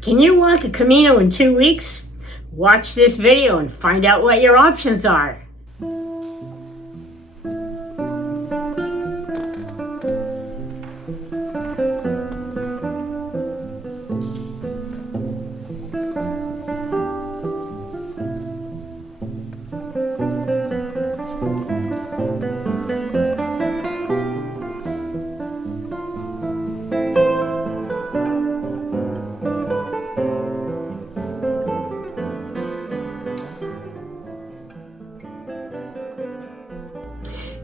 Can you walk a Camino in 2 weeks? Watch this video and find out what your options are.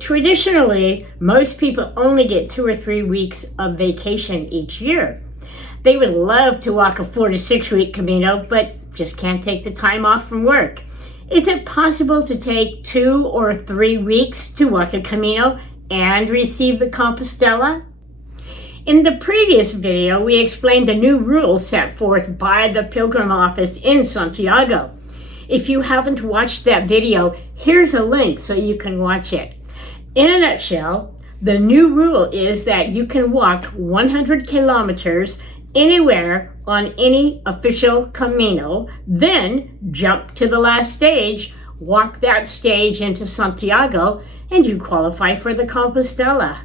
Traditionally, most people only get 2 or 3 weeks of vacation each year. They would love to walk a 4 to 6 week Camino, but just can't take the time off from work. Is it possible to take 2 or 3 weeks to walk a Camino and receive the Compostela? In the previous video, we explained the new rules set forth by the Pilgrim Office in Santiago. If you haven't watched that video, here's a link so you can watch it. In a nutshell, the new rule is that you can walk 100 kilometers anywhere on any official Camino, then jump to the last stage, walk that stage into Santiago, and you qualify for the Compostela.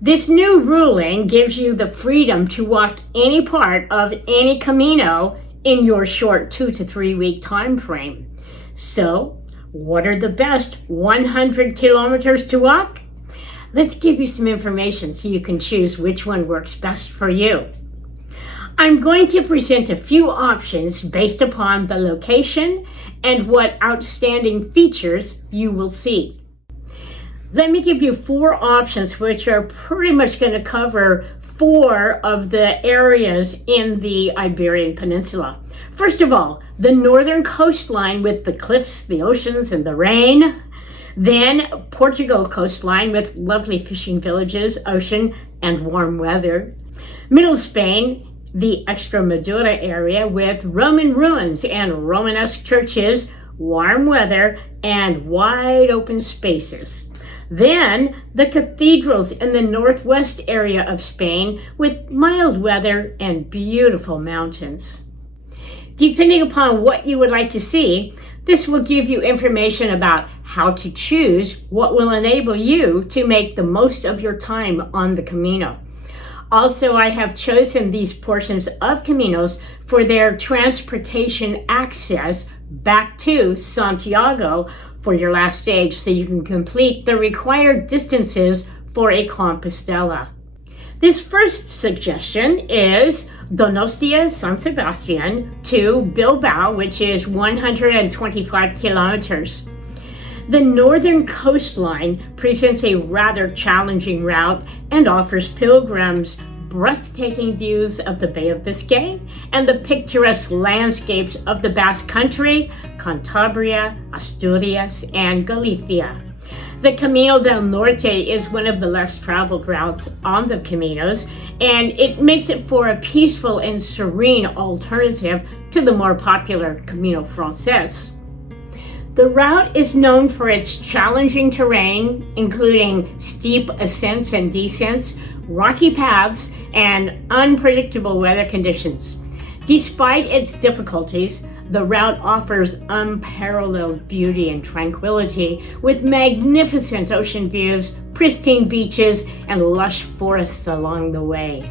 This new ruling gives you the freedom to walk any part of any Camino in your short 2 to 3 week time frame. So, what are the best 100 kilometers to walk? Let's give you some information so you can choose which one works best for you. I'm going to present a few options based upon the location and what outstanding features you will see. Let me give you 4 options which are pretty much going to cover 4 of the areas in the Iberian Peninsula. First of all, the northern coastline with the cliffs, the oceans, and the rain. Then Portugal coastline with lovely fishing villages, ocean, and warm weather. Middle Spain, the Extremadura area with Roman ruins and Romanesque churches, warm weather, and wide open spaces. Then the cathedrals in the northwest area of Spain with mild weather and beautiful mountains. Depending upon what you would like to see, this will give you information about how to choose what will enable you to make the most of your time on the Camino. Also, I have chosen these portions of Caminos for their transportation access back to Santiago for your last stage so you can complete the required distances for a Compostela. This first suggestion is Donostia San Sebastian to Bilbao, which is 125 kilometers. The northern coastline presents a rather challenging route and offers pilgrims breathtaking views of the Bay of Biscay and the picturesque landscapes of the Basque Country, Cantabria, Asturias, and Galicia. The Camino del Norte is one of the less traveled routes on the Caminos, and it makes it for a peaceful and serene alternative to the more popular Camino Frances. The route is known for its challenging terrain, including steep ascents and descents, rocky paths, and unpredictable weather conditions. Despite its difficulties, the route offers unparalleled beauty and tranquility with magnificent ocean views, pristine beaches, and lush forests along the way.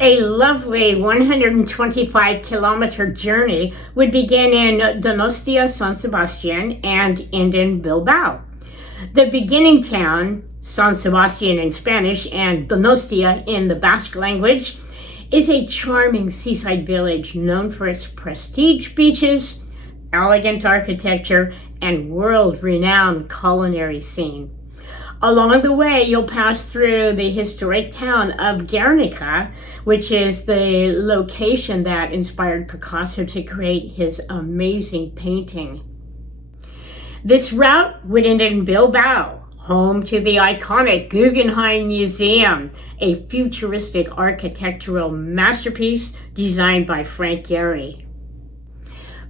A lovely 125-kilometer journey would begin in Donostia San Sebastian and end in Bilbao. The beginning town, San Sebastian in Spanish and Donostia in the Basque language, is a charming seaside village known for its prestige beaches, elegant architecture, and world-renowned culinary scene. Along the way, you'll pass through the historic town of Guernica, which is the location that inspired Picasso to create his amazing painting. This route would end in Bilbao, home to the iconic Guggenheim Museum, a futuristic architectural masterpiece designed by Frank Gehry.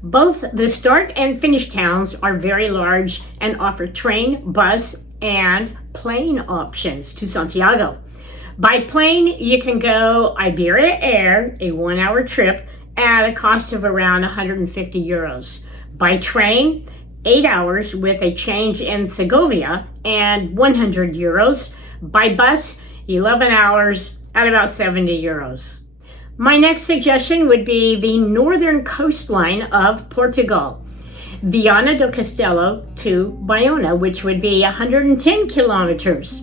Both the start and finish towns are very large and offer train, bus, and plane options to Santiago. By plane, you can go Iberia Air, a 1-hour trip, at a cost of around 150 euros. By train, 8 hours with a change in Segovia and 100 euros. By bus, 11 hours at about 70 euros. My next suggestion would be the northern coastline of Portugal. Viana do Castelo to Bayona, which would be 110 kilometers.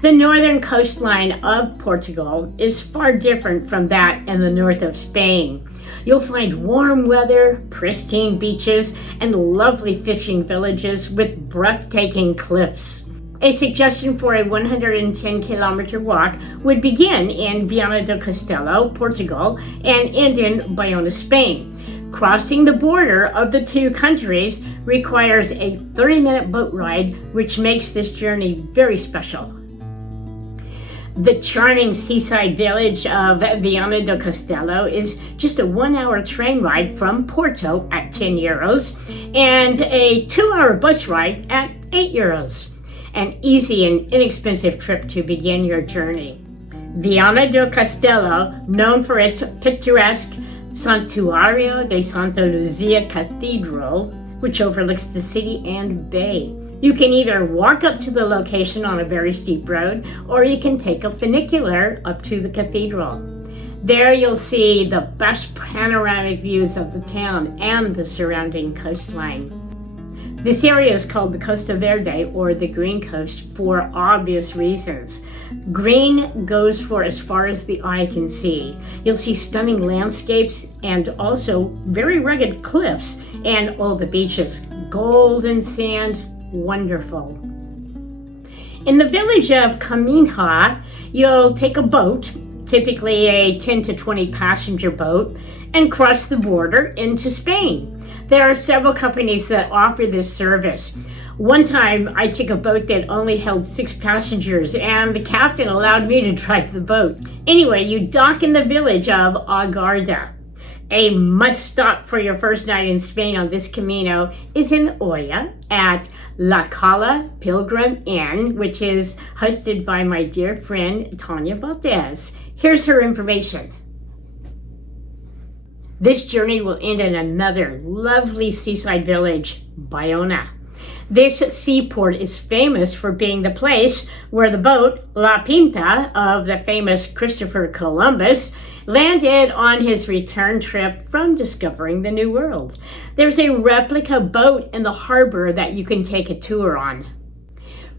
The northern coastline of Portugal is far different from that in the north of Spain. You'll find warm weather, pristine beaches, and lovely fishing villages with breathtaking cliffs. A suggestion for a 110-kilometer walk would begin in Viana do Castelo, Portugal, and end in Bayona, Spain. Crossing the border of the two countries requires a 30-minute boat ride, which makes this journey very special. The charming seaside village of Viana do Castelo is just a 1-hour train ride from Porto at 10 euros and a 2-hour bus ride at 8 euros. An easy and inexpensive trip to begin your journey. Viana do Castelo, known for its picturesque Santuario de Santa Luzia Cathedral, which overlooks the city and bay. You can either walk up to the location on a very steep road, or you can take a funicular up to the cathedral. There you'll see the best panoramic views of the town and the surrounding coastline. This area is called the Costa Verde, or the Green Coast, for obvious reasons. Green goes for as far as the eye can see. You'll see stunning landscapes and also very rugged cliffs, and all the beaches, golden sand, wonderful. In the village of Camino, you'll take a boat, typically a 10 to 20 passenger boat, and cross the border into Spain. There are several companies that offer this service. One time I took a boat that only held 6 passengers, and the captain allowed me to drive the boat. Anyway, you dock in the village of Agarda. A must-stop for your first night in Spain on this Camino is in Oia at La Cala Pilgrim Inn, which is hosted by my dear friend Tanya Valdez. Here's her information. This journey will end in another lovely seaside village, Bayona. This seaport is famous for being the place where the boat La Pinta of the famous Christopher Columbus landed on his return trip from discovering the New World. There's a replica boat in the harbor that you can take a tour on.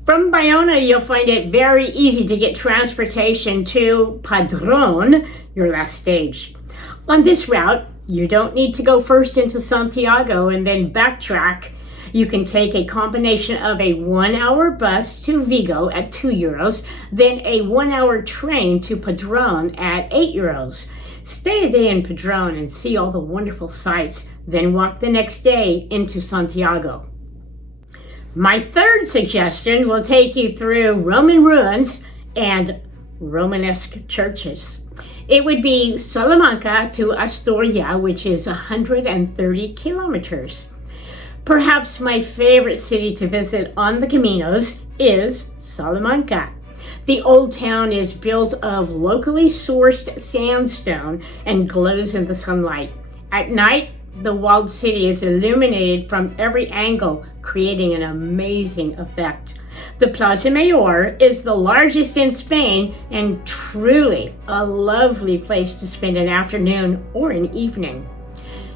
From Bayona, you'll find it very easy to get transportation to Padrón, your last stage. On this route, you don't need to go first into Santiago and then backtrack. You can take a combination of a 1-hour bus to Vigo at 2 euros, then a 1-hour train to Padrón at 8 euros. Stay a day in Padrón and see all the wonderful sights, then walk the next day into Santiago. My third suggestion will take you through Roman ruins and Romanesque churches. It would be Salamanca to Astoria, which is 130 kilometers. Perhaps my favorite city to visit on the Caminos is Salamanca. The old town is built of locally sourced sandstone and glows in the sunlight. At night, the walled city is illuminated from every angle, creating an amazing effect. The Plaza Mayor is the largest in Spain and truly a lovely place to spend an afternoon or an evening.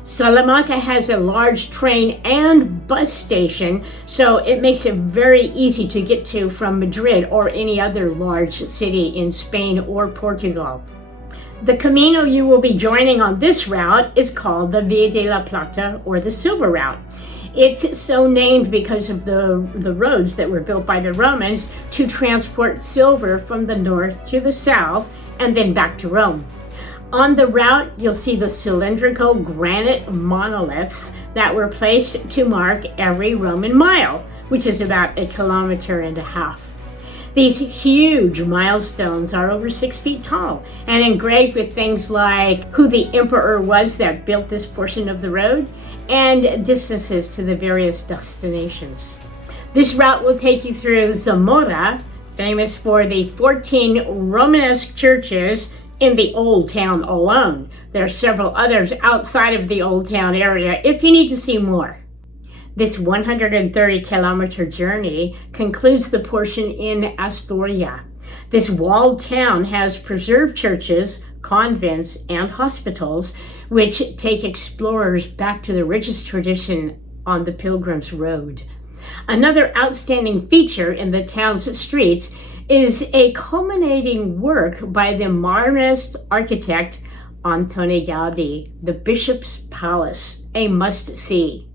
Salamanca has a large train and bus station, so it makes it very easy to get to from Madrid or any other large city in Spain or Portugal. The Camino you will be joining on this route is called the Via de la Plata, or the Silver Route. It's so named because of the roads that were built by the Romans to transport silver from the north to the south and then back to Rome. On the route, you'll see the cylindrical granite monoliths that were placed to mark every Roman mile, which is about 1.5 kilometers. These huge milestones are over 6 feet tall and engraved with things like who the emperor was that built this portion of the road and distances to the various destinations. This route will take you through Zamora, famous for the 14 Romanesque churches in the Old Town alone. There are several others outside of the Old Town area if you need to see more. This 130-kilometer journey concludes the portion in Astoria. This walled town has preserved churches, convents, and hospitals, which take explorers back to the richest tradition on the Pilgrim's Road. Another outstanding feature in the town's streets is a culminating work by the modernist architect Antoni Gaudi, the Bishop's Palace, a must-see.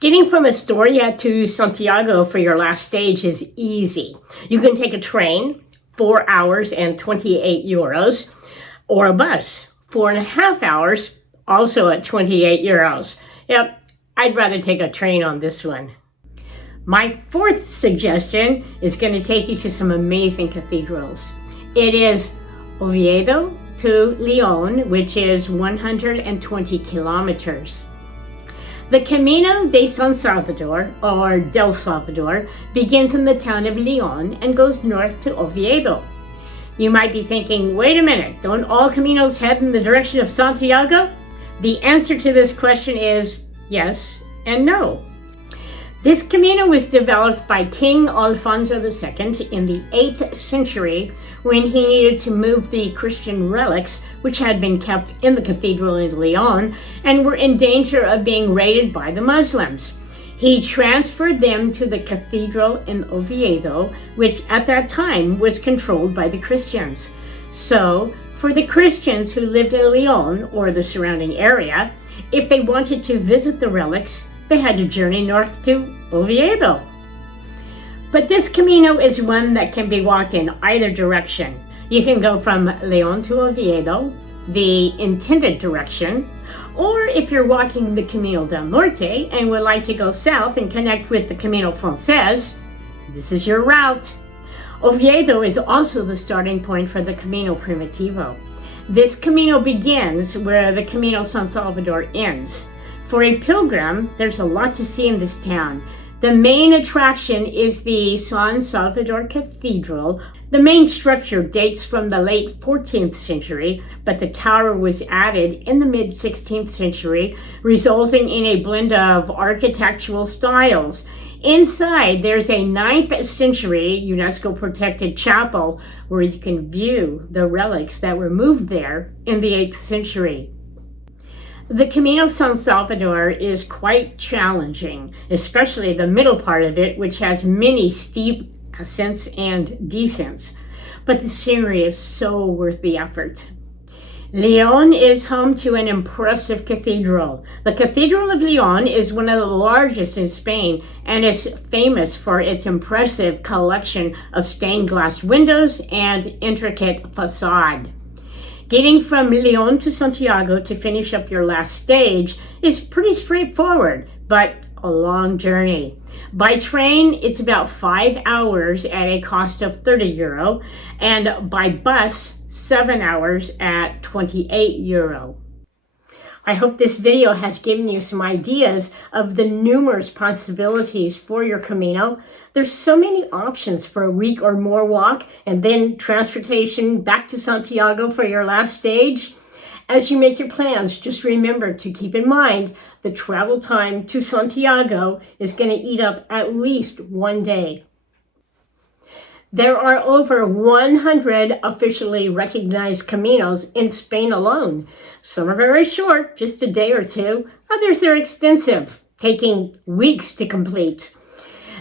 Getting from Astoria to Santiago for your last stage is easy. You can take a train, 4 hours and 28 euros, or a bus, 4.5 hours, also at 28 euros. Yep, I'd rather take a train on this one. My fourth suggestion is going to take you to some amazing cathedrals. It is Oviedo to Leon, which is 120 kilometers. The Camino de San Salvador, or del Salvador, begins in the town of Leon and goes north to Oviedo. You might be thinking, wait a minute, don't all Caminos head in the direction of Santiago? The answer to this question is yes and no. This Camino was developed by King Alfonso II in the 8th century when he needed to move the Christian relics, which had been kept in the cathedral in Leon and were in danger of being raided by the Muslims. He transferred them to the cathedral in Oviedo, which at that time was controlled by the Christians. So, for the Christians who lived in Leon or the surrounding area, if they wanted to visit the relics, they had to journey north to Oviedo. But this Camino is one that can be walked in either direction. You can go from Leon to Oviedo, the intended direction, or if you're walking the Camino del Norte and would like to go south and connect with the Camino Frances, this is your route. Oviedo is also the starting point for the Camino Primitivo. This Camino begins where the Camino San Salvador ends. For a pilgrim, there's a lot to see in this town. The main attraction is the San Salvador Cathedral. The main structure dates from the late 14th century, but the tower was added in the mid-16th century, resulting in a blend of architectural styles. Inside, there's a 9th century UNESCO-protected chapel where you can view the relics that were moved there in the 8th century. The Camino San Salvador is quite challenging, especially the middle part of it, which has many steep ascents and descents. But the scenery is so worth the effort. Leon is home to an impressive cathedral. The Cathedral of Leon is one of the largest in Spain and is famous for its impressive collection of stained glass windows and intricate facade. Getting from Leon to Santiago to finish up your last stage is pretty straightforward, but a long journey. By train, it's about 5 hours at a cost of 30 euro, and by bus, 7 hours at 28 euro. I hope this video has given you some ideas of the numerous possibilities for your Camino. There's so many options for a week or more walk and then transportation back to Santiago for your last stage. As you make your plans, just remember to keep in mind the travel time to Santiago is going to eat up at least 1 day. There are over 100 officially recognized Caminos in Spain alone. Some are very short, just a day or two. Others are extensive, taking weeks to complete.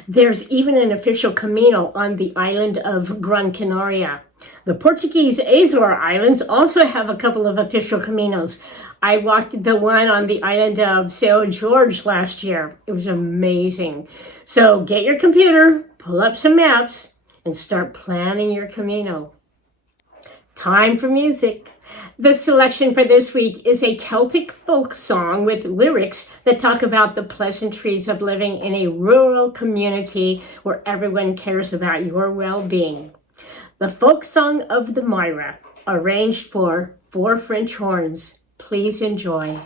There's even an official Camino on the island of Gran Canaria. The Portuguese Azore Islands also have a couple of official Caminos. I walked the one on the island of São Jorge last year. It was amazing. So get your computer, pull up some maps, and start planning your Camino. Time for music. The selection for this week is a Celtic folk song with lyrics that talk about the pleasantries of living in a rural community where everyone cares about your well-being. The folk song of the Myra, arranged for 4 French horns. Please enjoy.